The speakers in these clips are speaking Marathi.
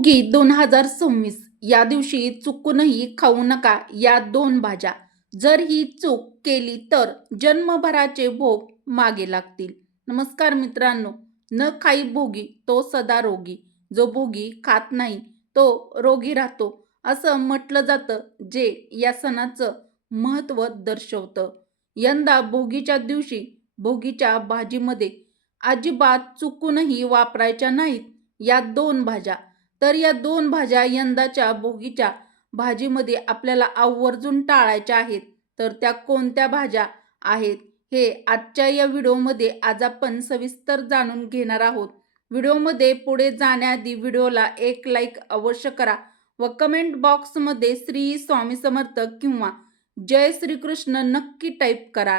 भोगी दोन हजार सव्वीस. या दिवशी चुकूनही खाऊ नका या दोन भाज्या. जर ही चूक केली तर जन्मभराचे भोग मागे लागतील. नमस्कार मित्रांनो न खाई भोगी तो सदा रोगी. जो भोगी खात नाही तो रोगी राहतो. असं म्हटलं जातं जे या सणाचं महत्त्व दर्शवतं. यंदा भोगीच्या दिवशी भोगीच्या भाजीमध्ये अजिबात चुकूनही वापरायच्या नाहीत या दोन भाज्या. तर या दोन भाज्या यंदाच्या भोगीच्या भाजीमध्ये आपल्याला आवर्जून टाळायच्या आहेत. तर त्या कोणत्या भाज्या आहेत हे आजच्या या व्हिडिओमध्ये आज आपण सविस्तर जाणून घेणार आहोत. व्हिडिओमध्ये पुढे जाण्याआधी व्हिडिओला एक लाईक अवश्य करा व कमेंट बॉक्समध्ये श्री स्वामी समर्थ किंवा जय श्रीकृष्ण नक्की टाईप करा.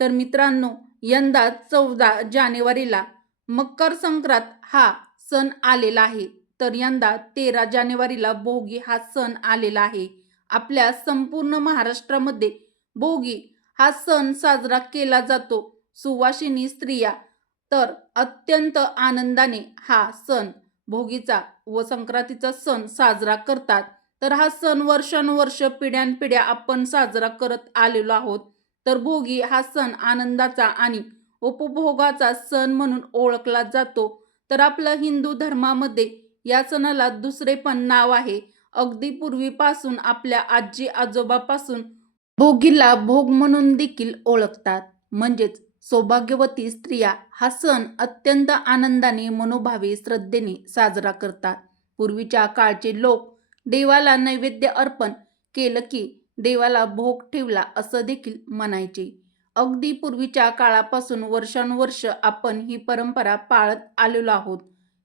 तर मित्रांनो यंदा चौदा जानेवारीला मकर संक्रांत हा सण आलेला आहे. तर यंदा तेरा जानेवारीला भोगी हा सण आलेला आहे. आपल्या संपूर्ण महाराष्ट्रामध्ये भोगी हा सण साजरा केला जातो. सुवासिनी स्त्रिया तर अत्यंत आनंदाने हा सण भोगीचा व संक्रांतीचा सण साजरा करतात. तर हा सण वर्षानुवर्ष पिढ्यानपिढ्या आपण साजरा करत आलेलो आहोत. तर भोगी हा सण आनंदाचा आणि उपभोगाचा सण म्हणून ओळखला जातो. तर आपलं हिंदू धर्मामध्ये या सणाला दुसरे पण नाव आहे. अगदी पूर्वीपासून आपल्या आजी आजोबापासून भोगीला भोग म्हणून देखील ओळखतात. म्हणजेच सौभाग्यवती स्त्रिया हा सण अत्यंत आनंदाने मनोभावे श्रद्धेने साजरा करतात. पूर्वीच्या काळचे लोक देवाला नैवेद्य अर्पण केलं की देवाला भोग ठेवला असं देखील म्हणायचे. अगदी पूर्वीच्या काळापासून वर्षानुवर्ष आपण ही परंपरा पाळत आलेलो आहोत.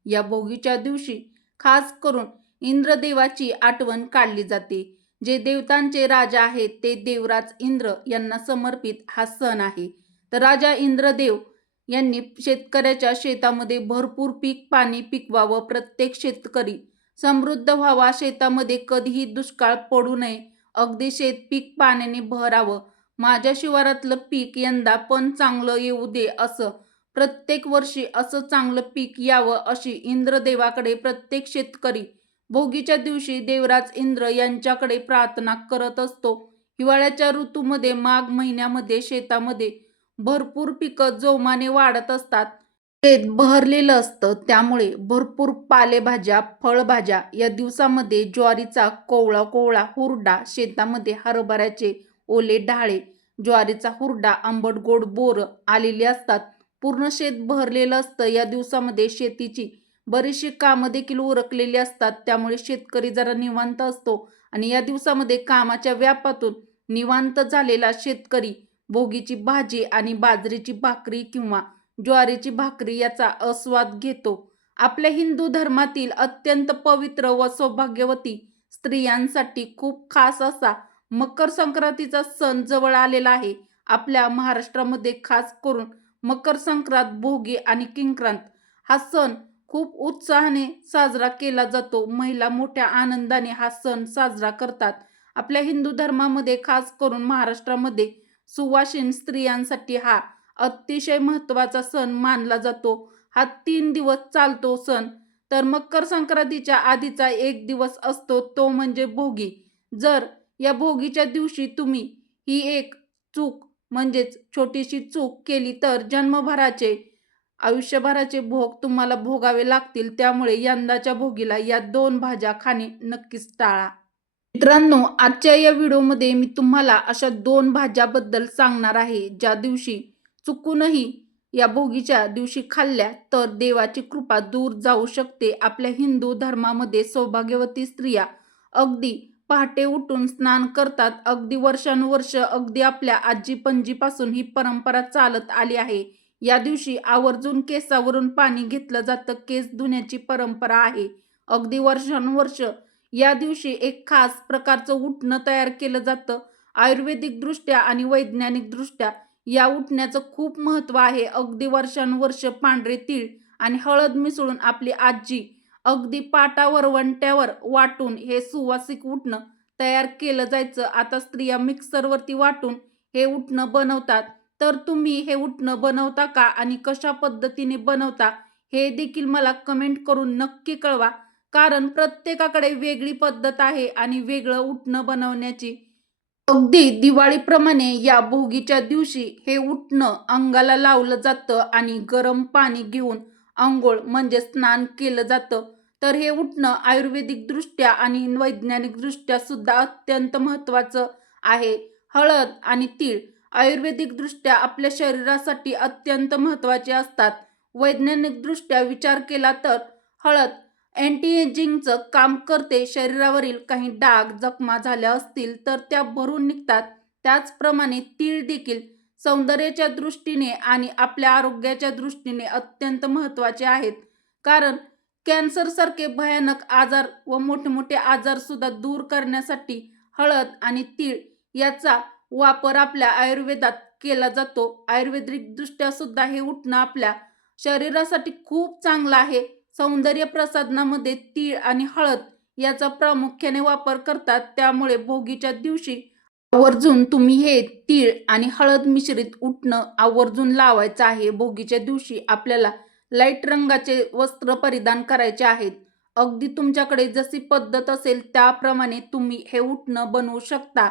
या भोगीच्या दिवशी खास करून इंद्रदेवाची आठवण काढली जाते. जे देवतांचे राजा आहेत ते देवराज इंद्र यांना समर्पित हा सण आहे. तर राजा इंद्रदेव यांनी शेतकऱ्याच्या शेतामध्ये भरपूर पीक पाणी पिकवावं प्रत्येक शेतकरी समृद्ध व्हावा शेतामध्ये कधीही दुष्काळ पडू नये अगदी शेत पीक पाण्याने भरावं. माझ्या शिवारातलं पीक यंदा पण चांगलं येऊ दे असं प्रत्येक वर्षी असं चांगलं पीक यावं अशी इंद्रदेवाकडे प्रत्येक शेतकरी. भोगीच्या दिवशी देवराज इंद्र यांच्याकडे प्रार्थना करत असतो. हिवाळ्याच्या ऋतूमध्ये माघ महिन्यामध्ये शेतामध्ये भरपूर पिकं जोमाने वाढत असतात. शेत बहरलेलं असतं त्यामुळे भरपूर पालेभाज्या फळभाज्या या दिवसामध्ये ज्वारीचा कोवळा कोवळा हुरडा शेतामध्ये हरभऱ्याचे ओले ढाळे ज्वारीचा हुरडा आंबट गोड बोर आलेले असतात. पूर्ण शेत भरलेलं असतं. या दिवसामध्ये शेतीची बरीचशी कामं देखील उरकलेली असतात. त्यामुळे शेतकरी जरा निवांत असतो. आणि या दिवसामध्ये कामाच्या व्यापातून निवांत झालेला शेतकरी भोगीची भाजी आणि बाजरीची भाकरी किंवा ज्वारीची भाकरी याचा आस्वाद घेतो. आपल्या हिंदू धर्मातील अत्यंत पवित्र व सौभाग्यवती स्त्रियांसाठी खूप खास असा मकर संक्रांतीचा सण जवळ आलेला आहे. आपल्या महाराष्ट्रामध्ये खास करून मकर संक्रांत भोगी आणि किंक्रांत हा सण खूप उत्साहाने साजरा केला जातो. महिला मोठ्या आनंदाने हा सण साजरा करतात. आपल्या हिंदू धर्मामध्ये खास करून महाराष्ट्रामध्ये सुवासीन स्त्रियांसाठी हा अतिशय महत्त्वाचा सण मानला जातो. हा तीन दिवस चालतो सण. तर मकर संक्रांतीच्या आधीचा एक दिवस असतो तो म्हणजे भोगी. जर या भोगीच्या दिवशी तुम्ही ही एक चूक म्हणजेच छोटीशी चूक केली तर जन्मभराचे आयुष्यभराचे भोग तुम्हाला भोगावे लागतील. त्यामुळे यंदाच्या भोगीला या दोन भाज्या खाणे नक्कीच टाळा. मित्रांनो आजच्या या व्हिडिओमध्ये मी तुम्हाला अशा दोन भाज्याबद्दल सांगणार आहे. ज्या दिवशी चुकूनही या भोगीच्या दिवशी खाल्ल्या तर देवाची कृपा दूर जाऊ शकते. आपल्या हिंदू धर्मामध्ये सौभाग्यवती स्त्रिया अगदी पहाटे उठून स्नान करतात. अगदी वर्षानुवर्ष अगदी आपल्या आजी पणजीपासून ही परंपरा चालत आली आहे. या दिवशी आवर्जून केसावरून पाणी घेतलं जातं. केस धुण्याची परंपरा आहे. अगदी वर्षानुवर्ष या दिवशी एक खास प्रकारचं उठणं तयार केलं जातं. आयुर्वेदिकदृष्ट्या आणि वैज्ञानिकदृष्ट्या या उठण्याचं खूप महत्त्व आहे. अगदी वर्षानुवर्ष पांढरे तीळ आणि हळद मिसळून आपली आजी अगदी पाटावर वंट्यावर वाटून हे सुवासिक उठणं तयार केलं जायचं. आता स्त्रिया मिक्सरवरती वाटून हे उठणं बनवतात. तर तुम्ही हे उठणं बनवता का आणि कशा पद्धतीने बनवता हे देखील मला कमेंट करून नक्की कळवा. कारण प्रत्येकाकडे वेगळी पद्धत आहे आणि वेगळं उठणं बनवण्याची अगदी दिवाळीप्रमाणे या भोगीच्या दिवशी हे उठणं अंगाला लावलं जातं आणि गरम पाणी घेऊन आंघोळ म्हणजे स्नान केलं जातं. तर हे उठणं आयुर्वेदिकदृष्ट्या आणि वैज्ञानिकदृष्ट्या सुद्धा अत्यंत महत्त्वाचं आहे. हळद आणि तीळ आयुर्वेदिकदृष्ट्या आपल्या शरीरासाठी अत्यंत महत्त्वाचे असतात. वैज्ञानिकदृष्ट्या विचार केला तर हळद अँटी एजिंगचं काम करते. शरीरावरील काही डाग जखमा झाल्या असतील तर त्या भरून निघतात. त्याचप्रमाणे तीळ देखील सौंदर्याच्या दृष्टीने आणि आपल्या आरोग्याच्या दृष्टीने अत्यंत महत्त्वाचे आहेत. कारण कॅन्सरसारखे भयानक आजार व मोठमोठे आजारसुद्धा दूर करण्यासाठी हळद आणि तीळ याचा वापर आपल्या आयुर्वेदात केला जातो. आयुर्वेदिकदृष्ट्यासुद्धा सुद्धा हे उठणं आपल्या शरीरासाठी खूप चांगलं आहे. सौंदर्य प्रसाधनामध्ये तीळ आणि हळद याचा प्रामुख्याने वापर करतात. त्यामुळे भोगीच्या दिवशी आवर्जून तुम्ही हे तीळ आणि हळद मिश्रित उठणं आवर्जून लावायचं आहे. भोगीच्या दिवशी आपल्याला लाइट रंगाचे वस्त्र परिधान करायचे आहेत. अगदी तुमच्याकडे जशी पद्धत असेल त्याप्रमाणे तुम्ही हे उठणं बनवू शकता.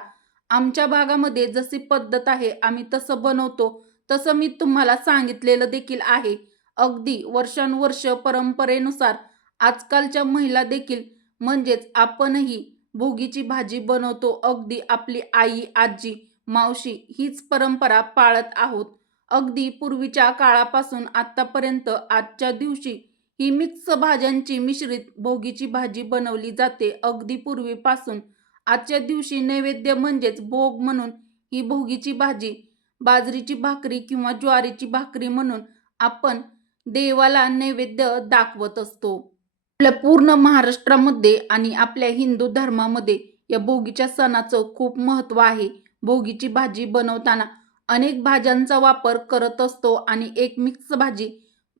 आमच्या भागामध्ये जशी पद्धत आहे आम्ही तसं बनवतो. तसं मी तुम्हाला सांगितलेलं देखील आहे. अगदी वर्षानुवर्ष परंपरेनुसार आजकालच्या महिला देखील म्हणजेच आपणही भोगीची भाजी बनवतो. अगदी आपली आई आजी मावशी हीच परंपरा पाळत आहोत. अगदी पूर्वीच्या काळापासून आतापर्यंत आजच्या दिवशी ही मिक्स भाज्यांची मिश्रित भोगीची भाजी बनवली जाते. अगदी पूर्वीपासून आजच्या दिवशी नैवेद्य म्हणजेच भोग म्हणून ही भोगीची भाजी बाजरीची भाकरी किंवा ज्वारीची भाकरी म्हणून आपण देवाला नैवेद्य दाखवत असतो. आपल्या पूर्ण महाराष्ट्रामध्ये आणि आपल्या हिंदू धर्मामध्ये या भोगीच्या सणाचं खूप महत्त्व आहे. भोगीची भाजी बनवताना अनेक भाज्यांचा वापर करत असतो आणि एक मिक्स भाजी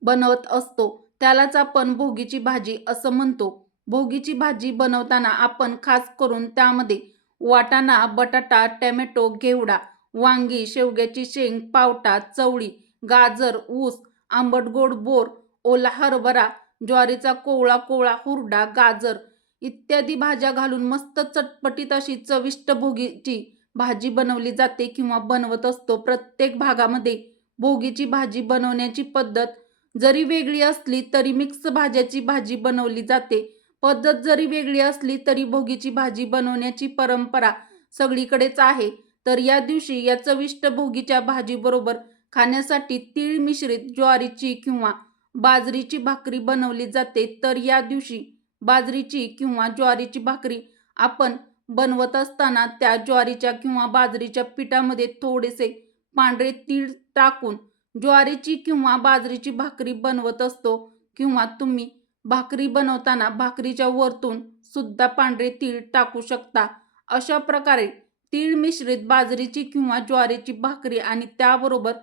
बनवत असतो. त्यालाच आपण भोगीची भाजी असं म्हणतो. भोगीची भाजी बनवताना आपण खास करून त्यामध्ये वाटाणा बटाटा टॅमॅटो घेवडा वांगी शेवग्याची शेंग पावटा चवळी गाजर ऊस आंबट गोड बोर ओला हरभरा ज्वारीचा कोवळा कोवळा हुरडा गाजर इत्यादी भाज्या घालून मस्त चटपटीत अशी चविष्ट भोगीची भाजी बनवली जाते किंवा बनवत असतो. प्रत्येक भागामध्ये भोगीची भाजी बनवण्याची पद्धत जरी वेगळी असली तरी मिक्स भाज्याची भाजी बनवली जाते. पद्धत जरी वेगळी असली तरी भोगीची भाजी बनवण्याची परंपरा सगळीकडेच आहे. तर या दिवशी या चविष्ट भोगीच्या भाजीबरोबर खाण्यासाठी तीळ मिश्रित ज्वारीची किंवा बाजरीची भाकरी बनवली जाते तर या दिवशी बाजरीची किंवा ज्वारीची भाकरी आपण बनवत असताना त्या ज्वारीच्या किंवा बाजरीच्या पिठामध्ये थोडेसे पांढरे तीळ टाकून ज्वारीची किंवा बाजरीची भाकरी बनवत असतो किंवा तुम्ही भाकरी बनवताना भाकरीच्या वरतून सुद्धा पांढरे तीळ टाकू शकता. अशा प्रकारे तीळ मिश्रित बाजरीची किंवा ज्वारीची भाकरी आणि त्याबरोबर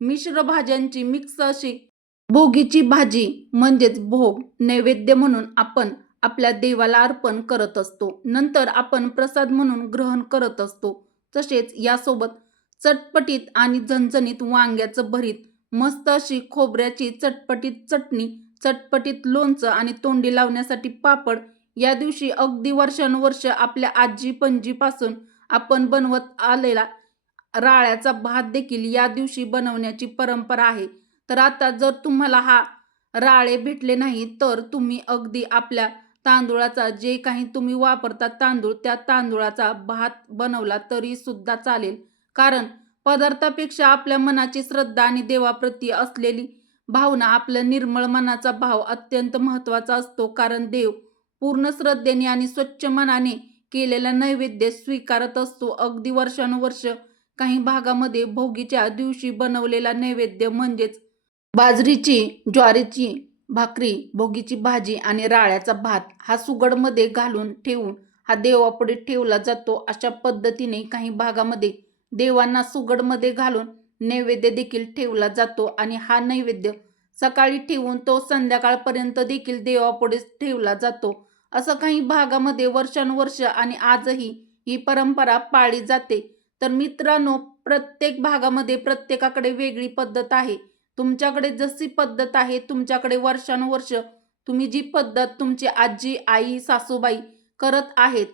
मिश्र भाज्यांची मिक्स अशी भोगीची भाजी म्हणजेच भोग नैवेद्य म्हणून आपण आपल्या देवाला अर्पण करत असतो. नंतर आपण प्रसाद म्हणून ग्रहण करत असतो. तसेच यासोबत चटपटीत आणि झणझणीत वांग्याचं भरीत मस्त अशी खोबऱ्याची चटपटीत चटणी चटपटीत लोणचं आणि तोंडी लावण्यासाठी पापड या दिवशी अगदी वर्षानुवर्ष आपल्या आजी पणजीपासून आपण बनवत आलेला राळ्याचा भात देखील या दिवशी बनवण्याची परंपरा आहे. तर आता जर तुम्हाला हा राळे भेटले नाही तर तुम्ही अगदी आपल्या तांदूळाचा जे काही तुम्ही वापरता तांदूळ त्या तांदूळाचा भात बनवला तरी सुद्धा चालेल. कारण पदार्थापेक्षा आपल्या मनाची श्रद्धा आणि देवाप्रती असलेली भावना आपल्या निर्मळ मनाचा भाव अत्यंत महत्त्वाचा असतो. कारण देव पूर्ण श्रद्धेने आणि स्वच्छ मनाने केलेला नैवेद्य स्वीकारत असतो. अगदी वर्षानुवर्ष काही भागामध्ये भोगीच्या दिवशी बनवलेला नैवेद्य म्हणजेच बाजरीची ज्वारीची भाकरी भोगीची भाजी आणि राळ्याचा भात हा सुगडमध्ये घालून ठेवून हा देवापुढे ठेवला जातो. अशा पद्धतीने काही भागामध्ये देवांना सुगडमध्ये घालून नैवेद्य देखील ठेवला जातो आणि हा नैवेद्य सकाळी ठेवून तो संध्याकाळपर्यंत देखील देवापुढे ठेवला जातो. असं काही भागामध्ये वर्षानुवर्ष आणि आजही ही परंपरा पाळली जाते. तर मित्रांनो प्रत्येक भागामध्ये प्रत्येकाकडे वेगळी पद्धत आहे. तुमच्याकडे जशी पद्धत आहे तुमच्याकडे वर्षानुवर्ष तुम्ही जी पद्धत तुमची आजी आई सासूबाई करत आहेत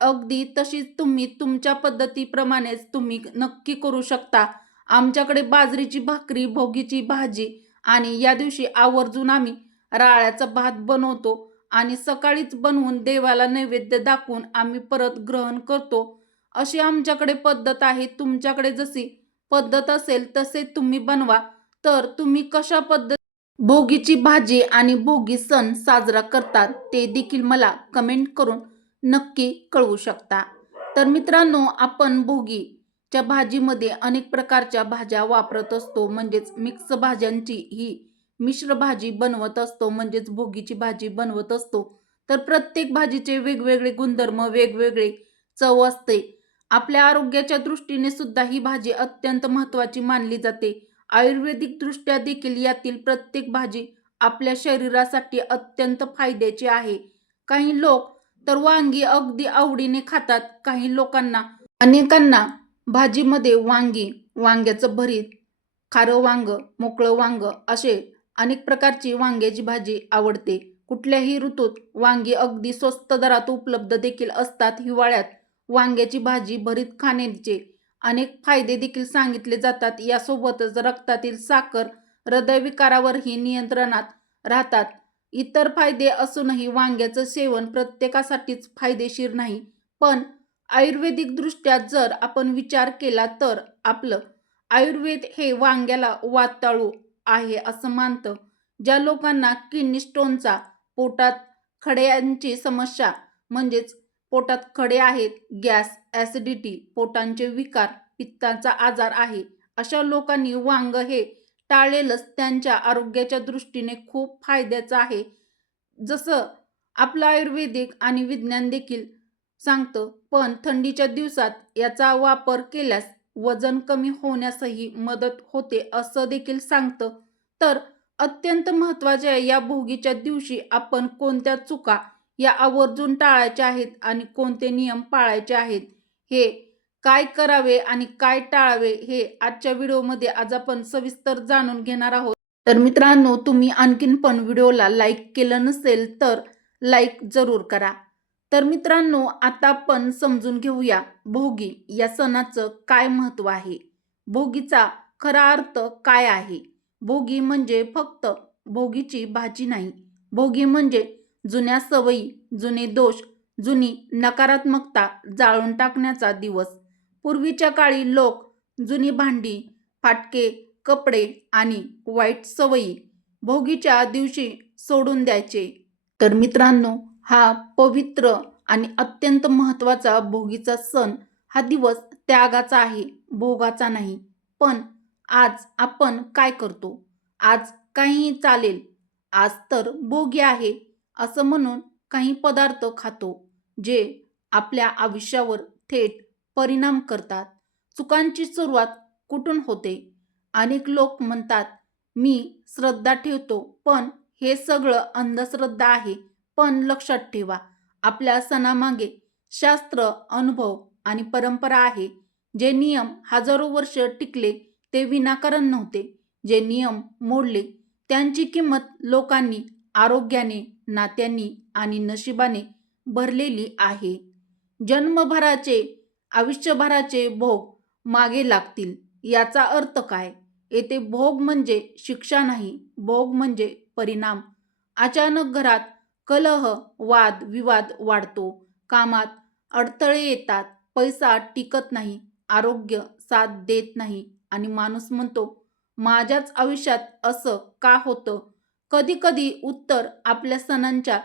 अगदी तशीच तुम्ही तुमच्या पद्धतीप्रमाणेच तुम्ही नक्की करू शकता. आमच्याकडे बाजरीची भाकरी भोगीची भाजी आणि या दिवशी आवर्जून आम्ही राळ्याचा भात बनवतो आणि सकाळीच बनवून देवाला नैवेद्य दाखवून आम्ही परत ग्रहण करतो. अशी आमच्याकडे पद्धत आहे तुमच्याकडे जशी पद्धत असेल तसे तुम्ही बनवा. तर तुम्ही कशा पद्धत? भोगीची भाजी आणि भोगी सण साजरा करतात ते देखील मला कमेंट करून नक्की कळवू शकता. तर मित्रांनो आपण भोगीच्या भाजीमध्ये अनेक प्रकारच्या भाज्या वापरत असतो. म्हणजेच मिक्स भाज्यांची ही मिश्र भाजी बनवत असतो. म्हणजेच भोगीची भाजी बनवत असतो. तर प्रत्येक भाजीचे वेगवेगळे गुणधर्म वेगवेगळे चव असते. आपल्या आरोग्याच्या दृष्टीने सुद्धा ही भाजी अत्यंत महत्त्वाची मानली जाते. आयुर्वेदिक दृष्ट्या देखील यातील प्रत्येक भाजी आपल्या शरीरासाठी अत्यंत फायद्याची आहे. काही लोक तर वांगी अगदी आवडीने खातात. काही लोकांना अनेकांना भाजीमध्ये वांगी वांग्याचं भरीत खारं वांग मोकळं वांग असे अनेक प्रकारची वांग्याची भाजी आवडते. कुठल्याही ऋतूत वांगी अगदी स्वस्त दरात उपलब्ध देखील असतात. हिवाळ्यात वांग्याची भाजी भरीत खाण्याचे अनेक फायदे देखील सांगितले जातात. यासोबतच रक्तातील साखर हृदयविकारावरही नियंत्रणात राहतात. इतर फायदे असूनही वांग्याचं सेवन प्रत्येकासाठीच फायदेशीर नाही. पण आयुर्वेदिक दृष्ट्या जर आपण विचार केला तर आपलं आयुर्वेद हे वांग्याला वाताळू आहे असं मानतं. ज्या लोकांना किडनी स्टोनचा पोटात खड्यांची समस्या म्हणजेच पोटात खडे आहेत. गॅस ॲसिडिटी पोटांचे विकार पित्ताचा आजार आहे. अशा लोकांनी वांग हे टाळलेलंच त्यांच्या आरोग्याच्या दृष्टीने खूप फायद्याचं आहे. जसं आपलं आयुर्वेदिक आणि विज्ञान देखील सांगतं पण थंडीच्या दिवसात याचा वापर केल्यास वजन कमी होण्यासही मदत होते असं देखील सांगतं. तर अत्यंत महत्त्वाच्या या भोगीच्या दिवशी आपण कोणत्या चुका या आवर्जून टाळायच्या आहेत आणि कोणते नियम पाळायचे आहेत हे काय करावे आणि काय टाळावे हे आजच्या व्हिडिओमध्ये आज आपण सविस्तर जाणून घेणार आहोत. तर मित्रांनो तुम्ही आणखीन पण व्हिडिओला लाईक केलं नसेल तर लाईक जरूर करा. तर मित्रांनो आता आपण समजून घेऊया भोगी या सणाचं काय महत्त्व आहे. भोगीचा खरा अर्थ काय आहे? भोगी म्हणजे फक्त भोगीची भाजी नाही. भोगी म्हणजे जुन्या सवयी जुने दोष जुनी नकारात्मकता जाळून टाकण्याचा दिवस. पूर्वीच्या काळी लोक जुनी भांडी फाटके कपडे आणि वाईट सवयी भोगीच्या दिवशी सोडून द्यायचे. तर मित्रांनो हा पवित्र आणि अत्यंत महत्त्वाचा भोगीचा सण हा दिवस त्यागाचा आहे भोगाचा नाही. पण आज आपण काय करतो? आज काहीही चालेल. आज तर भोगी आहे. असं म्हणून काही पदार्थ खातो जे आपल्या आयुष्यावर थेट परिणाम करतात. चुकांची सुरुवात कुठून होते? अनेक लोक म्हणतात मी श्रद्धा ठेवतो पण हे सगळं अंधश्रद्धा आहे. पण लक्षात ठेवा आपल्या सणामागे शास्त्र अनुभव आणि परंपरा आहे. जे नियम हजारो वर्ष टिकले ते विनाकारण नव्हते. जे नियम मोडले त्यांची किंमत लोकांनी आरोग्याने नात्यांनी आणि नशिबाने भरलेली आहे. जन्मभराचे आयुष्यभराचे भोग मागे लागतील याचा अर्थ काय? येथे भोग म्हणजे शिक्षा नाही भोग म्हणजे परिणाम. अचानक घरात कलह वाद विवाद वाढतो. कामात अडथळे येतात पैसा टिकत नाही आरोग्य साथ देत नाही आणि माणूस म्हणतो माझ्याच आयुष्यात असं का होतं? कधी कधी उत्तर आपल्या सणांच्या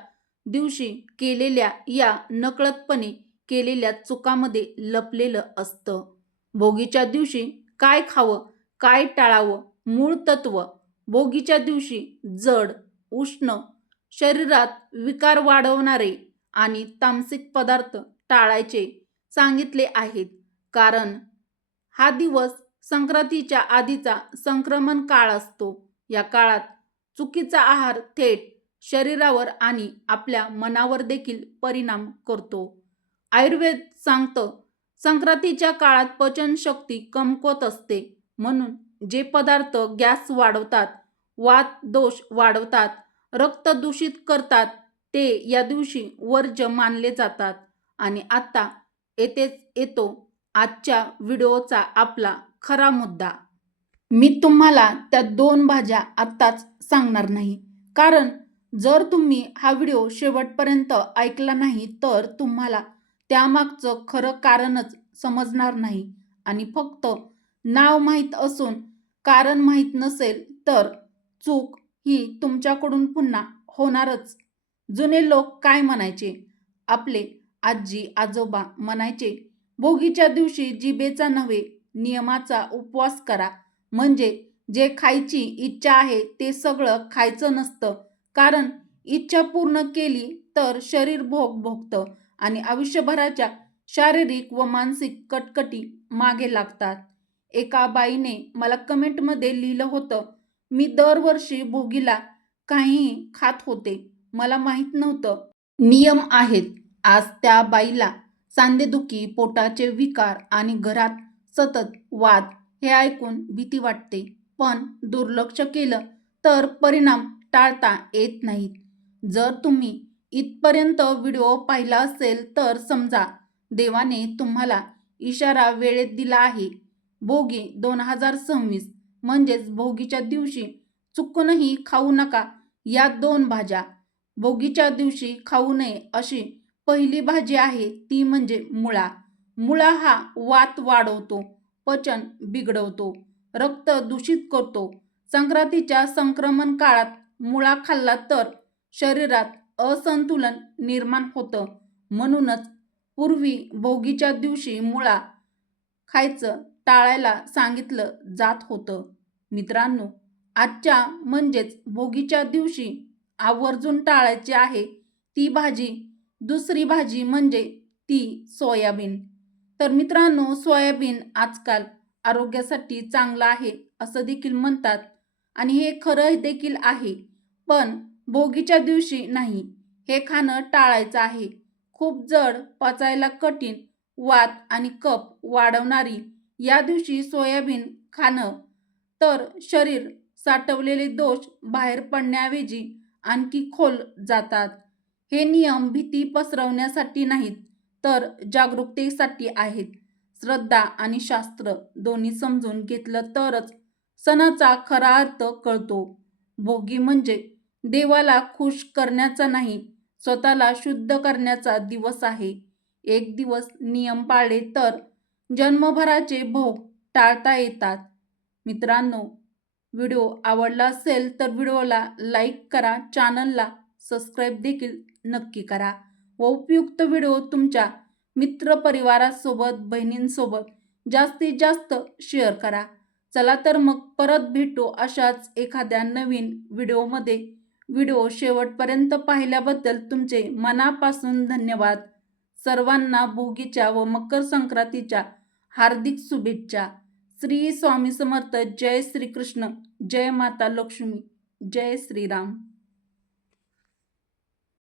दिवशी केलेल्या या नकळतपणे केलेल्या चुकामध्ये लपलेलं असतं. भोगीच्या दिवशी काय खावं काय टाळावं मूळ तत्व भोगीच्या दिवशी जड उष्ण शरीरात विकार वाढवणारे आणि तामसिक पदार्थ टाळायचे सांगितले आहेत. कारण हा दिवस संक्रांतीच्या आधीचा संक्रमण काळ असतो. या काळात चुकीचा आहार थेट शरीरावर आणि आपल्या मनावर देखील परिणाम करतो. आयुर्वेद सांगतं संक्रांतीच्या काळात पचनशक्ती कमकुवत असते. म्हणून जे पदार्थ गॅस वाढवतात वात दोष वाढवतात रक्त दूषित करतात ते या दिवशी वर्ज्य मानले जातात. आणि आत्ता येथेच येतो आजच्या व्हिडिओचा आपला खरा मुद्दा. मी तुम्हाला त्या दोन भाज्या आत्ताच सांगणार नाही. कारण जर तुम्ही हा व्हिडिओ शेवटपर्यंत ऐकला नाही तर तुम्हाला त्यामागचं खरं कारणच समजणार नाही. आणि फक्त नाव माहीत असून कारण माहीत नसेल तर चूक ही तुमच्याकडून पुन्हा होणारच. जुने लोक काय म्हणायचे? आपले आजी आजोबा म्हणायचे भोगीच्या दिवशी जिबेचा नव्हे नियमाचा उपवास करा. म्हणजे जे खायची इच्छा आहे ते सगळं खायचं नसतं. कारण इच्छा पूर्ण केली तर शरीर भोग भोगतं आणि आयुष्यभराच्या शारीरिक व मानसिक कटकटी मागे लागतात. एका बाईने मला कमेंटमध्ये लिहिलं होतं मी दरवर्षी भोगीला काहीही खात होते. मला माहीत नव्हतं. नियम आहेत. आज त्या बाईला सांधेदुखी पोटाचे विकार आणि घरात सतत वाद हे ऐकून भीती वाटते. पण दुर्लक्ष केलं तर परिणाम टाळता येत नाहीत. जर तुम्ही इथपर्यंत व्हिडिओ पाहिला असेल तर समजा देवाने तुम्हाला इशारा वेळेत दिला आहे. भोगी दोन हजार सव्वीस म्हणजेच भोगीच्या दिवशी चुकूनही खाऊ नका या दोन भाज्या. भोगीच्या दिवशी खाऊ नये अशी पहिली भाजी आहे ती म्हणजे मुळा. मुळा हा वात वाढवतो. पचन बिघडवतो रक्त दूषित करतो. संक्रांतीच्या संक्रमण काळात मुळा खाल्ला तर शरीरात असंतुलन निर्माण होतं. म्हणूनच पूर्वी भोगीच्या दिवशी मुळा खायचं टाळायला सांगितलं जात होतं. मित्रांनो आजच्या म्हणजेच भोगीच्या दिवशी आवर्जून टाळायची आहे ती भाजी. दुसरी भाजी म्हणजे ती सोयाबीन. तर मित्रांनो सोयाबीन आजकाल आरोग्यासाठी चांगलं आहे असं देखील म्हणतात. आणि हे खरं देखील आहे. पण भोगीच्या दिवशी नाही हे खाणं टाळायचं आहे. खूप जड पचायला कठीण वात आणि कप वाढवणारी या दिवशी सोयाबीन खाणं. तर शरीर साठवलेले दोष बाहेर पडण्याऐवजी आणखी खोल जातात. हे नियम भीती पसरवण्यासाठी नाहीत. तर जागरूकतेसाठी आहेत. श्रद्धा आणि शास्त्र दोन्ही समजून घेतलं तरच सणाचा खरा अर्थ कळतो. भोगी म्हणजे देवाला खुश करण्याचा नाही स्वतःला शुद्ध करण्याचा दिवस आहे. एक दिवस नियम पाळले तर जन्मभराचे भोग टाळता येतात. मित्रांनो व्हिडिओ आवडला असेल तर व्हिडिओला लाईक करा चॅनलला सबस्क्राईब देखील नक्की करा. व उपयुक्त व्हिडिओ तुमच्या मित्रपरिवारासोबत बहिणींसोबत जास्तीत जास्त शेअर करा. चला तर मग परत भेटू अशाच एखाद्या नवीन व्हिडिओमध्ये. व्हिडिओ शेवटपर्यंत पाहिल्याबद्दल तुमचे मनापासून धन्यवाद. सर्वांना भोगीच्या व मकर संक्रांतीच्या हार्दिक शुभेच्छा. श्री स्वामी समर्थ. जय श्रीकृष्ण. जय माता लक्ष्मी. जय श्रीराम.